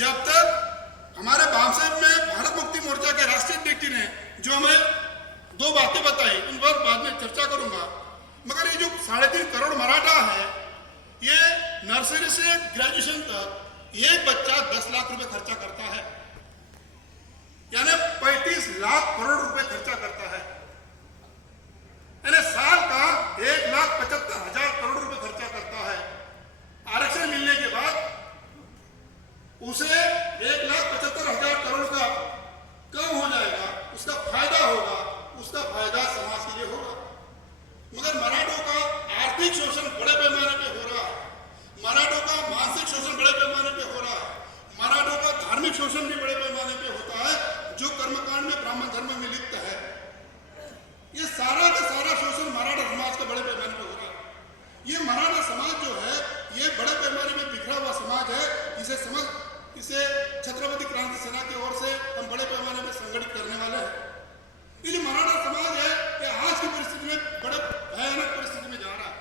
जब तक हमारे भामसेन में भारत मुक्ति मोर्चा के राष्ट्रीय अध्यक्ष ने जो हमें दो बातें बताई, उन पर बाद में चर्चा करूंगा, मगर ये जो 3.5 करोड़ मराठा है, ये नर्सरी से ग्रेजुएशन तक एक बच्चा 10 लाख रुपए खर्चा करता है, यानी 35 लाख करोड़ रुपए खर्चा करता है, यानी साल का 1,75,000 करोड़ रुपए खर्चा करता है। आरक्षण मिलने के बाद उसे 1,75,000 करोड़ का कम हो जाएगा, उसका फायदा होगा, उसका फायदा समाज के लिए होगा। मगर मराठों का आर्थिक शोषण बड़े पैमाने पे हो रहा है, मराठों का मानसिक शोषण बड़े पैमाने पे हो रहा है, मराठों का धार्मिक शोषण भी बड़े पैमाने पे होता है, जो कर्मकांड में ब्राह्मण धर्म में लिप्त है। ये सारा का सारा शोषण मराठा समाज का बड़े पैमाने पे हो रहा है। ये मराठा समाज जो है, ये बड़े पैमाने में बिखरा हुआ समाज है। इसे छत्रपति क्रांति सेना की ओर से हम बड़े पैमाने में संगठित करने वाले हैं। ये जो मराठा समाज है, ये आज की परिस्थिति में बड़े भयानक परिस्थिति में जा रहा है,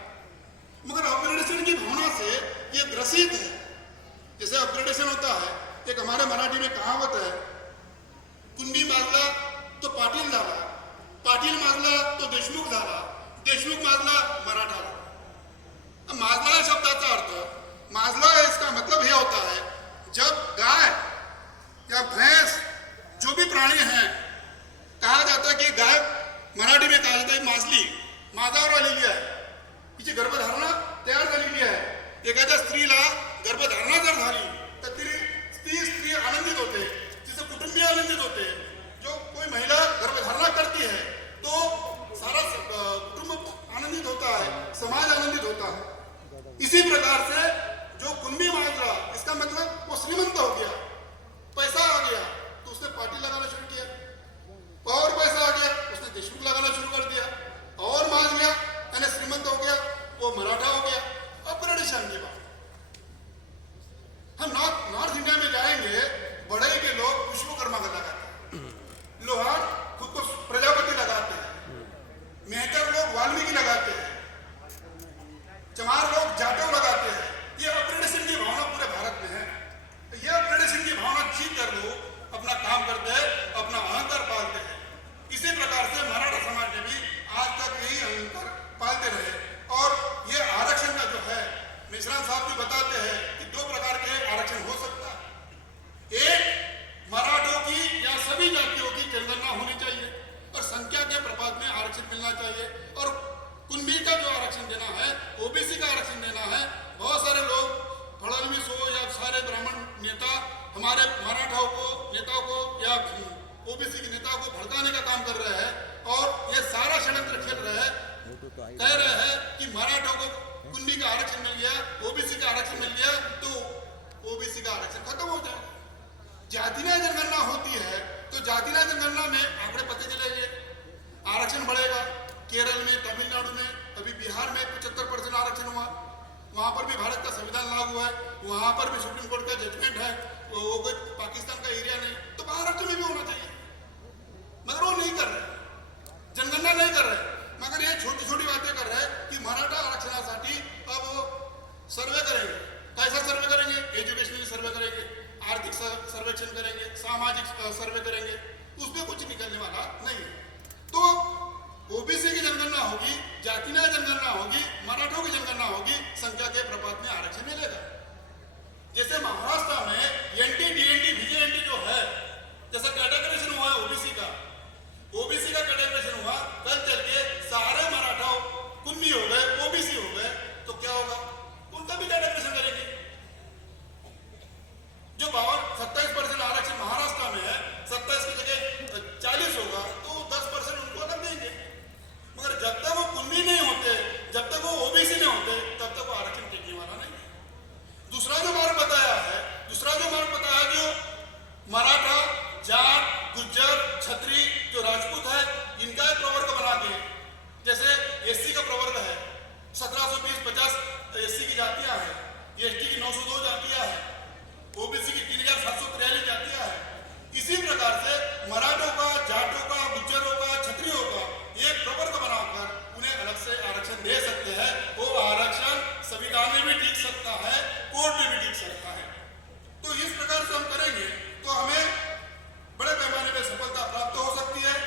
मगर अपग्रेडेशन की भावना से ये ग्रसित है। जैसे अपग्रेडेशन होता है, एक हमारे मराठी में कहावत है, कुंडी माजला तो पाटील झाला, पाटील माजला तो देशमुख झाला, देशमुख माजला मराठा झाला। अब माजला या शब्दाचा अर्थ, माजला इसका मतलब यह होता है, जब गाय या भैंस जो भी प्राणी हैं, कहा जाता है कि गाय मराठी में कहा जाता है माजली, माझावर आलेली आहे, तिची गर्भधारणा तयार झालेली आहे। एखाद्या स्त्रीला गर्भधारणा जर झाली तर ती स्त्री आनंदित होते, तिचे कुटुंबीय आनंदित होते। जो कोई महिला गर्भधारणा करती है तो सारा कुटुंब आनंदित होता है, समाज आनंदित होता है। इसी प्रकार से जो कुंभी माजरा, इसका मतलब वो श्रीमंत हो गया, पैसा आ गया तो उसने पार्टी लगाना शुरू किया, और पैसा आ गया उसने देशमुख लगाना शुरू कर दिया, और माज गया यानी श्रीमंत हो गया, वो मराठा हो गया। अपग्रेडेशन की बात, हम नॉर्थ इंडिया में जाएंगे, बढ़ई के लोग विश्वकर्मा का लगाते हैं, लोहार खुद को प्रजापति लगाते हैं, मेहतर लोग वाल्मीकि लगाते हैं, चमार लोग जाटव लगाते हैं। ये अपग्रेडेशन की भावना पूरे भारत में है। ये अपग्रेडेशन की भावना जीत कर लोग अपना काम करते हैं, अपना अहंकार पालते हैं। इसी प्रकार से मराठा समाज ने भी आज तक यही अहंकार पालते रहे। और ये आरक्षण का जो है, मिश्रा साहब भी बताते हैं कि 2 प्रकार के आरक्षण हो सकता है। एक, मराठों की या सभी जातियों की जनगणना होनी चाहिए और संख्या के प्रपात में आरक्षण मिलना चाहिए, और कुंभी का जो आरक्षण देना है, ओबीसी का आरक्षण देना है। बहुत सारे लोग, फडणवीस हो या सारे ब्राह्मण नेता, हमारे मराठाओं को नेताओं को या ओबीसी के नेताओं को भड़काने का काम कर रहे हैं, और ये सारा षड्यंत्र खेल रहे हैं। कह रहे हैं कि मराठों को कुंभी का आरक्षण मिल गया, ओबीसी का आरक्षण मिल गया तो ओबीसी का आरक्षण खत्म हो जाएगा। जातिन्याय जनगणना होती है तो जातिन्याय जनगणना में आंकड़े पता चलेंगे, आरक्षण बढ़ेगा। केरल में, तमिलनाडु में, अभी बिहार में 75% आरक्षण हुआ, वहां पर भी भारत का संविधान लागू है, वहां पर भी सुप्रीम कोर्ट का जजमेंट है, वो कोई पाकिस्तान का एरिया नहीं, तो महाराष्ट्र में भी होना चाहिए। मगर वो नहीं कर रहे, जनगणना नहीं कर रहे, मगर ये छोटी छोटी बातें कर रहे हैं कि मराठा आरक्षणासाठी अब वो सर्वे करेंगे। कैसा सर्वे करेंगे? एजुकेशनल सर्वे करेंगे, आर्थिक सर्वेक्षण करेंगे, सामाजिक सर्वे करेंगे, उसमें कुछ निकलने वाला नहीं है। तो ओबीसी की जनगणना होगी, जातिन्याय जनगणना होगी, मराठों की जनगणना होगी, संख्या के प्रपात में आरक्षण मिलेगा। जैसे महाराष्ट्र